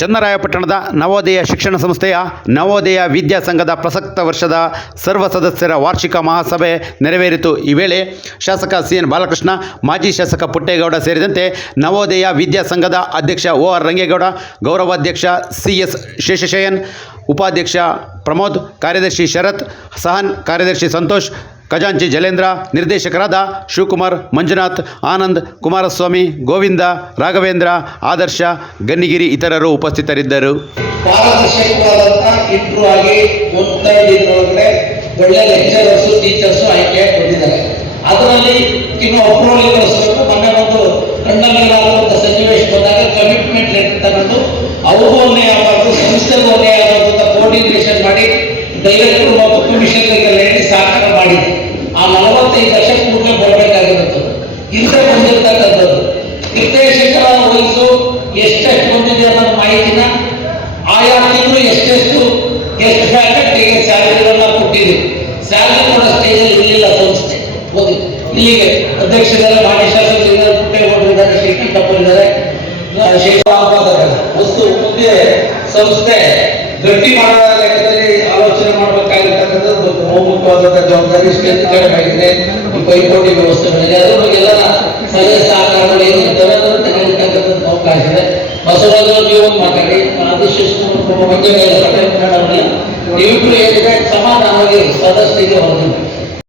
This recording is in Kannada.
ಚನ್ನರಾಯಪಟ್ಟಣದ ನವೋದಯ ಶಿಕ್ಷಣ ಸಂಸ್ಥೆಯ ನವೋದಯ ವಿದ್ಯಾ ಸಂಘದ ಪ್ರಸಕ್ತ ವರ್ಷದ ಸರ್ವ ಸದಸ್ಯರ ವಾರ್ಷಿಕ ಮಹಾಸಭೆ ನೆರವೇರಿತು. ಈ ವೇಳೆ ಶಾಸಕ CN ಬಾಲಕೃಷ್ಣ, ಮಾಜಿ ಶಾಸಕ ಪುಟ್ಟೇಗೌಡ ಸೇರಿದಂತೆ ನವೋದಯ ವಿದ್ಯಾ ಸಂಘದ ಅಧ್ಯಕ್ಷ OR ರಂಗೇಗೌಡ, ಗೌರವಾಧ್ಯಕ್ಷ CS ಶೇಷಶಯನ್, ಉಪಾಧ್ಯಕ್ಷ ಪ್ರಮೋದ್, ಕಾರ್ಯದರ್ಶಿ ಶರತ್, ಸಹನ್, ಕಾರ್ಯದರ್ಶಿ ಸಂತೋಷ್, ಖಜಾಂಚಿ ಜಲೇಂದ್ರ, ನಿರ್ದೇಶಕರಾದ ಶಿವಕುಮಾರ್, ಮಂಜುನಾಥ್, ಆನಂದ್, ಕುಮಾರಸ್ವಾಮಿ, ಗೋವಿಂದ, ರಾಘವೇಂದ್ರ, ಆದರ್ಶ, ಗನ್ನಿಗಿರಿ ಇತರರು ಉಪಸ್ಥಿತರಿದ್ದರು. ಪಾರದರ್ಶಕವಾದಂಥ ಇಂಟ್ರೂ ಆಗಿ ಒಳ್ಳೆ ಲೆಕ್ಚರರ್ಸ್ ಟೀಚರ್ಸ್ ಆಯ್ಕೆ ಬಂದಿದ್ದಾರೆ. ಅದರಲ್ಲಿ ಇನ್ನು ಅಪ್ರೂವಲ್ ಕಳಿಸಬೇಕು. ಮೊನ್ನೆ ಒಂದು ಕಣ್ಣಲ್ಲಿರುವಂಥ ಸನ್ನಿವೇಶ ಬಂದಾಗ ಕಮಿಟ್ಮೆಂಟ್ ಲೆಟರ್ ತಗೊಂಡು ಅವ್ರಿಗೂ ಅನ್ಯಾಯ ಆಗಬಾರ್ದು, ಸಂಸ್ಥೆಗೂ ಅನ್ಯಾಯ ಆಗಬಾರ್ದು ಅಂತ ಕೋಆರ್ಡಿನೇಷನ್ ಮಾಡಿ ಡೈರೆಕ್ಟರ್ ಮತ್ತು ಕಮಿಷನರ್ಗೆಲ್ಲ ಹೇಳಿ ಸಹಕಾರ ಮಾಡಿದೆ. ಆ 45 ಲಕ್ಷ ಕೂಡಲೇ ಬರಬೇಕಾಗಿರುತ್ತದೆ. ಇಲ್ಲದೆ ಬಂದಿರ್ತಕ್ಕಂಥದ್ದು ನಿರ್ದೇಶಕರ ವಯಸ್ಸು ಎಷ್ಟೆಷ್ಟು ಬಂದಿದೆ ಅನ್ನೋದು ಮಾಹಿತಿನ ಆಯಾ ತಿಂಗಳು ಎಷ್ಟು ಫ್ಯಾಕಲ್ಟಿಗೆ ಸ್ಯಾಲರಿಗಳನ್ನ ಕೊಟ್ಟಿದೆ. ಸ್ಯಾಲರಿ ಕೊಡೋ ಸ್ಟೇಜಲ್ಲಿ ಇರಲಿಲ್ಲ ಸಂಸ್ಥೆ. ಹೋಗಿ ಇಲ್ಲಿಗೆ ಅಧ್ಯಕ್ಷರೆಲ್ಲ ಮಾಜಿ ಶಾಸಕರಿದ್ದಾರೆ, ಪುಟ್ಟೇಗೌಡರಿದ್ದಾರೆ, ಶ್ರೀಕಂಠಪ್ಪರಿದ್ದಾರೆ, ವಸ್ತು ಮುಂದೆ ಸಂಸ್ಥೆ ಗಟ್ಟಿ ಮಾಡುವ ಲೆಕ್ಕದಲ್ಲಿ ಆಲೋಚನೆ ಮಾಡಬೇಕಾಗಿರ್ತಕ್ಕಂಥದ್ದು ಬಹುಮುಖವಾದಂಥ ಜವಾಬ್ದಾರಿ ಸ್ಟ್ರೆಂತ್ ಕಡಿಮೆ ಆಗಿದೆ. ಈ ಪೈಪೋಟಿ ವ್ಯವಸ್ಥೆಗಳಿಗೆ ಅದ್ರ ಬಗ್ಗೆ ಎಲ್ಲ ಸಲಹೆ ಸಹಕಾರಗಳು ಏನು ಇರ್ತವೆ ಅದನ್ನು ತೆಗೆದುಕೊಳ್ಳತಕ್ಕಂಥದ್ದು ಅವಕಾಶ ಇದೆ. ಬಸವರಾಜ ನೀವು ಮಾತಾಡಿ ಆದಿಶೇಷ ಮಂಜುನಾಥ ನೀವಿಬ್ರು ಏನಿದೆ ಸಮಾಧಾನವಾಗಿ ಸದಸ್ಯರಿಗೆ ಹೋಗಿ